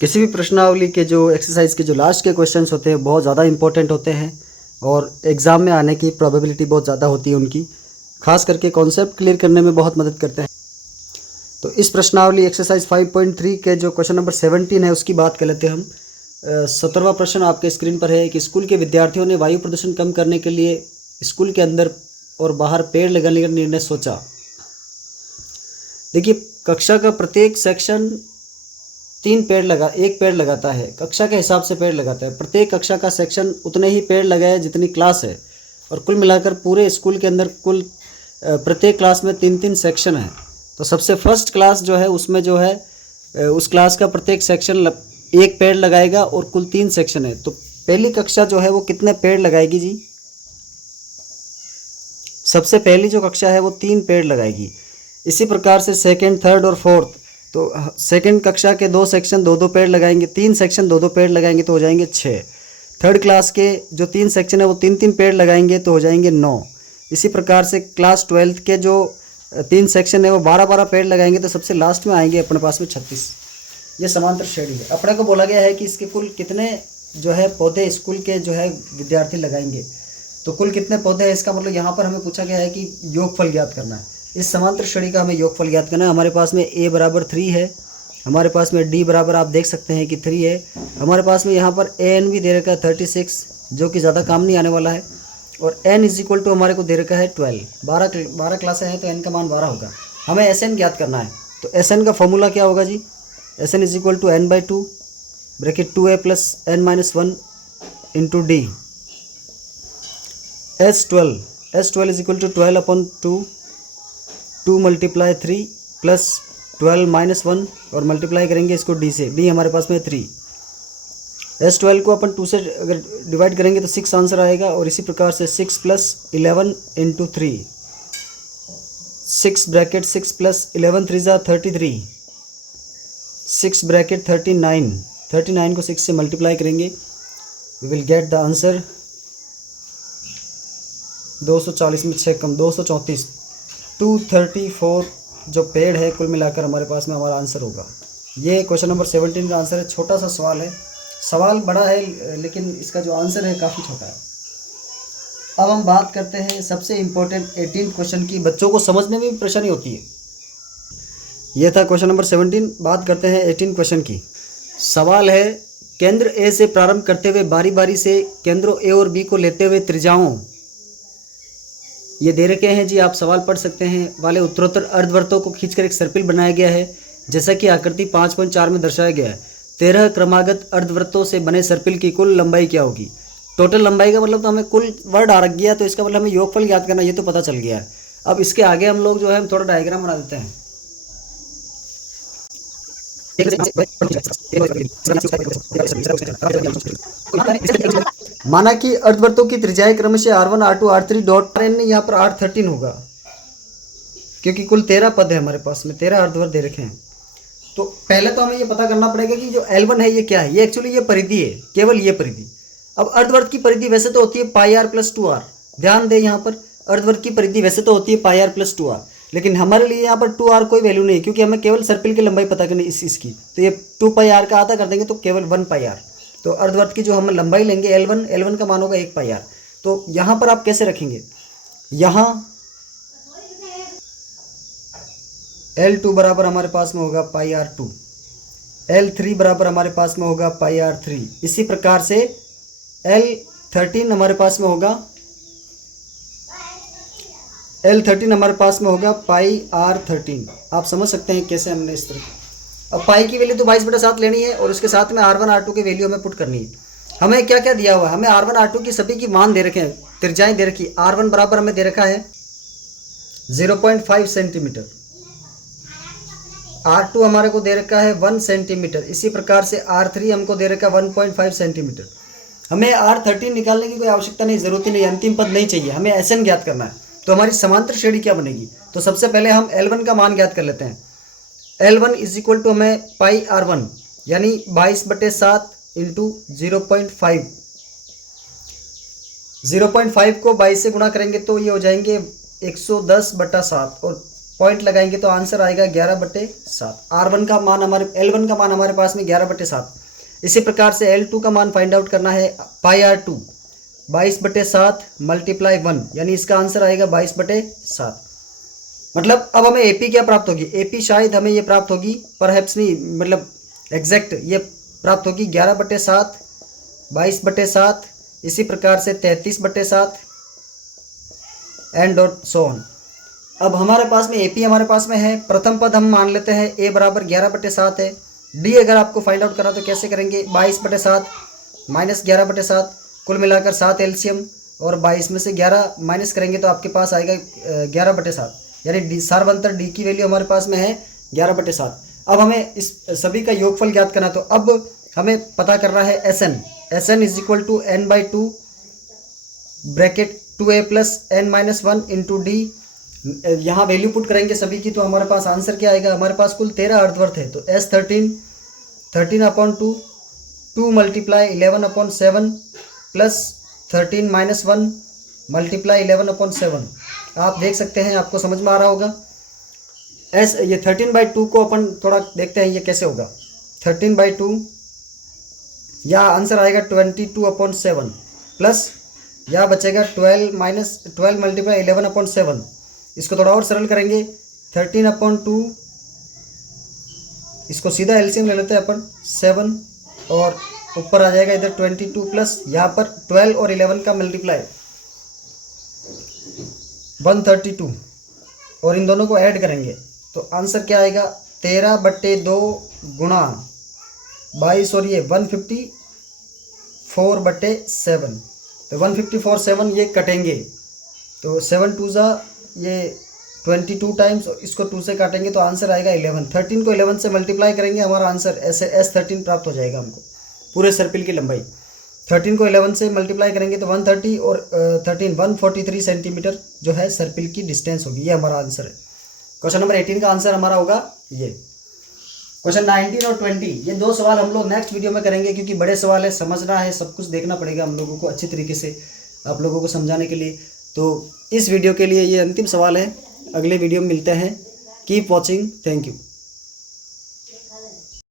किसी भी प्रश्नावली के जो एक्सरसाइज के जो लास्ट के क्वेश्चंस होते हैं बहुत ज़्यादा इंपॉर्टेंट होते हैं और एग्ज़ाम में आने की प्रोबेबिलिटी बहुत ज़्यादा होती है उनकी, खास करके कॉन्सेप्ट क्लियर करने में बहुत मदद करते हैं। तो इस प्रश्नावली एक्सरसाइज 5.3 के जो क्वेश्चन नंबर 17 है उसकी बात कर लेते हैं हम। 17वां प्रश्न आपके स्क्रीन पर है कि स्कूल के विद्यार्थियों ने वायु प्रदूषण कम करने के लिए स्कूल के अंदर और बाहर पेड़ लगाने का निर्णय सोचा। देखिए, कक्षा का प्रत्येक सेक्शन एक पेड़ लगाता है, कक्षा के हिसाब से पेड़ लगाता है। प्रत्येक कक्षा का सेक्शन उतने ही पेड़ लगाए जितनी क्लास है, और कुल मिलाकर पूरे स्कूल के अंदर कुल प्रत्येक क्लास में 3-3 सेक्शन है। तो सबसे फर्स्ट क्लास जो है उसमें जो है उस क्लास का प्रत्येक सेक्शन एक पेड़ लगाएगा और कुल 3 सेक्शन है। तो पहली कक्षा जो है वो कितने पेड़ लगाएगी जी? सबसे पहली जो कक्षा है वो 3 पेड़ लगाएगी। इसी प्रकार से सेकंड, थर्ड और फोर्थ, तो सेकंड कक्षा के 2 सेक्शन 2-2 पेड़ लगाएंगे, 3 सेक्शन 2-2 पेड़ लगाएंगे तो हो जाएंगे 6। थर्ड क्लास के जो 3 सेक्शन है वो 3-3 पेड़ लगाएंगे तो हो जाएंगे 9। इसी प्रकार से क्लास 12th के जो 3 सेक्शन है वो 12-12 पेड़ लगाएंगे तो सबसे लास्ट में आएंगे अपने पास में 36। ये समांतर श्रेणी है। अपने को बोला गया है कि इसके कुल कितने जो है पौधे स्कूल के जो है विद्यार्थी लगाएंगे। तो कुल कितने पौधे हैं, इसका मतलब यहाँ पर हमें पूछा गया है कि योगफल ज्ञात करना है। इस समांतर श्रेणी का हमें योगफल ज्ञात करना है। हमारे पास में a बराबर 3 है, हमारे पास में d बराबर आप देख सकते हैं कि 3 है, हमारे पास में यहाँ पर an भी दे रखा है 36, जो कि ज़्यादा काम नहीं आने वाला है, और n इज इक्वल टू हमारे को दे रखा है 12। 12 क्लासें हैं तो n का मान 12 होगा। हमें Sn ज्ञात करना है। तो Sn का फॉर्मूला क्या होगा जी? Sn is equal to n/2 bracket 2a plus n-1 into d। S12 is equal to 12/2, 2 × 3 plus 12 - 1 और मल्टीप्लाई करेंगे इसको d से। d हमारे पास में 3। S12 को अपन 2 से अगर डिवाइड करेंगे तो 6 आंसर आएगा। और इसी प्रकार से 6 + 11 × 3, 6 ब्रैकेट 6 + 11 3 = 33, 6 ब्रैकेट 39 को 6 से मल्टीप्लाई करेंगे, we will get the answer 240 में 6 कम 234। 234 जो पेड़ है कुल मिलाकर हमारे पास में हमारा आंसर होगा। ये क्वेश्चन नंबर 17 का आंसर है। छोटा सा सवाल है, सवाल बड़ा है लेकिन इसका जो आंसर है काफ़ी छोटा है। अब हम बात करते हैं सबसे इम्पोर्टेंट 18 क्वेश्चन की। बच्चों को समझने में भी परेशानी होती है। ये था क्वेश्चन नंबर 17। बात करते हैं 18 क्वेश्चन की। सवाल है, केंद्र ए से प्रारंभ करते हुए बारी बारी से केंद्रों ए और बी को लेते हुए त्रिज्याओं, ये दे रखे हैं जी, आप सवाल पढ़ सकते हैं, वाले उत्तरोत्तर अर्धवृत्तों को खींचकर एक सर्पिल बनाया गया है, जैसा कि आकृति 5.4 में दर्शाया गया है। 13 क्रमागत अर्धवृत्तों से बने सर्पिल की कुल लंबाई क्या होगी? टोटल लंबाई का मतलब तो हमें कुल वर्ड आ रख गया, तो इसका मतलब हमें योगफल ज्ञात करना, ये तो पता चल गया है। अब इसके आगे हम लोग जो है हम थोड़ा डायग्राम बना देते हैं। माना कि अर्धवृत्तों की त्रिज्याएं क्रमशः r1, r2, r3 dot n यहाँ पर r13 होगा, क्योंकि कुल 13 पद है हमारे पास में, 13 अर्धवृत्त दे रखे हैं। तो पहले तो हमें ये पता करना पड़ेगा कि जो L1 है ये क्या है। ये एक्चुअली ये परिधि है, केवल ये परिधि। अब अर्धवृत्त की परिधि वैसे तो होती है πr + 2r। ध्यान दें, यहाँ पर अर्धवृत्त की परिधि वैसे तो होती है πr + 2r, लेकिन हमारे लिए यहाँ पर 2r कोई वैल्यू नहीं है, क्योंकि हमें केवल सर्पिल की लंबाई पता करनी इसकी। तो ये 2πr का आधा कर देंगे तो केवल 1πr। तो अर्धवृत्त की जो हम लंबाई लेंगे L1 का मान होगा 1πr। तो यहाँ पर आप कैसे रखेंगे? यहाँ L2 बराबर हमारे पास में होगा πr2, L3 बराबर हमारे पास में होगा πr3। इसी प्रकार से L13 हमारे पास में होगा πr13। आप समझ सकते हैं कैसे हमने इस तरह। अब पाई की वैल्यू तो 22/7 लेनी है और उसके साथ में r1 r2 की वैल्यू हमें पुट करनी है। हमें क्या क्या दिया हुआ है? हमें r1 r2 की सभी की मान दे रखे हैं, त्रिज्याएं दे रखी। r1 बराबर हमें दे रखा है 0.5 सेंटीमीटर, r2 हमारे को दे रखा है 1 सेंटीमीटर, इसी प्रकार से r3 हमको दे रखा है 1.5 सेंटीमीटर। हमें r13 निकालने की कोई आवश्यकता नहीं, जरूरत ही नहीं, अंतिम पद नहीं चाहिए, हमें Sn ज्ञात करना है। तो हमारी समांतर श्रेणी क्या बनेगी? तो सबसे पहले हम L1 का मान ज्ञात कर लेते हैं। L1 इज इक्वल टू हमें πr1 यानी 22/7 इंटू 0.5। 0.5 को 22 से गुणा करेंगे तो ये हो जाएंगे 110/7, और पॉइंट लगाएंगे तो आंसर आएगा 11/7। R1 का मान हमारे L1 का मान हमारे पास में 11/7। इसी प्रकार से L2 का मान फाइंड आउट करना है। πr2 22/7 मल्टीप्लाई 1, यानी इसका आंसर आएगा 22/7। मतलब अब हमें AP क्या प्राप्त होगी, AP शायद हमें ये प्राप्त होगी, परहैप्स नहीं, मतलब एग्जैक्ट ये प्राप्त होगी 11/7, 22/7, इसी प्रकार से 33/7 एंड डॉट सो ऑन। अब हमारे पास में AP हमारे पास में है, प्रथम पद हम मान लेते हैं A बराबर 11/7 है। D अगर आपको फाइंड आउट करना तो कैसे करेंगे, 22/7 माइनस 11/7, कुल मिलाकर 7 एलसीएम, और 22 में से 11 माइनस करेंगे तो आपके पास आएगा 11/7, यानी सारवंतर D की वैल्यू हमारे पास में है 11/7। अब हमें इस सभी का योगफल ज्ञात करना, तो अब हमें पता करना है SN is equal to n/2 bracket 2a plus n-1 into D। यहाँ वैल्यू पुट करेंगे सभी की, तो हमारे पास आंसर क्या आएगा, हमारे पास कुल 13 अर्धवर्त है, तो S13/2 2 मल्टीप्लाई 11/7 प्लस 13-1 मल्टीप्लाई 11/7। आप देख सकते हैं, आपको समझ में आ रहा होगा। ये 13/2 को अपन थोड़ा देखते हैं ये कैसे होगा। 13/2 या आंसर आएगा 22/7 प्लस या बचेगा 12 मल्टीप्लाई 11/7। इसको थोड़ा और सरल करेंगे, 13/2, इसको सीधा एलसीएम ले लेते हैं अपन 7, और ऊपर आ जाएगा इधर 22 प्लस यहाँ पर 12 और 11 का मल्टीप्लाई 132, और इन दोनों को ऐड करेंगे तो आंसर क्या आएगा, 13/2 गुणा 22 और ये 154/7। तो 154/7 ये कटेंगे, तो 7 2 जा ये 22 टाइम्स, इसको 2 से काटेंगे तो आंसर आएगा 11। 13 को 11 से मल्टीप्लाई करेंगे, हमारा आंसर S13 प्राप्त हो जाएगा हमको, पूरे सर्पिल की लंबाई। 13 को 11 से मल्टीप्लाई करेंगे तो 130 और 13 143 सेंटीमीटर जो है सर्पिल की डिस्टेंस होगी। ये हमारा आंसर है। क्वेश्चन नंबर 18 का आंसर हमारा होगा ये। क्वेश्चन 19 और 20 ये दो सवाल हम लोग नेक्स्ट वीडियो में करेंगे, क्योंकि बड़े सवाल है, समझना है, सब कुछ देखना पड़ेगा हम लोगों को अच्छी तरीके से आप लोगों को समझाने के लिए। तो इस वीडियो के लिए ये अंतिम सवाल है, अगले वीडियो में मिलते हैं। Keep watching, thank you.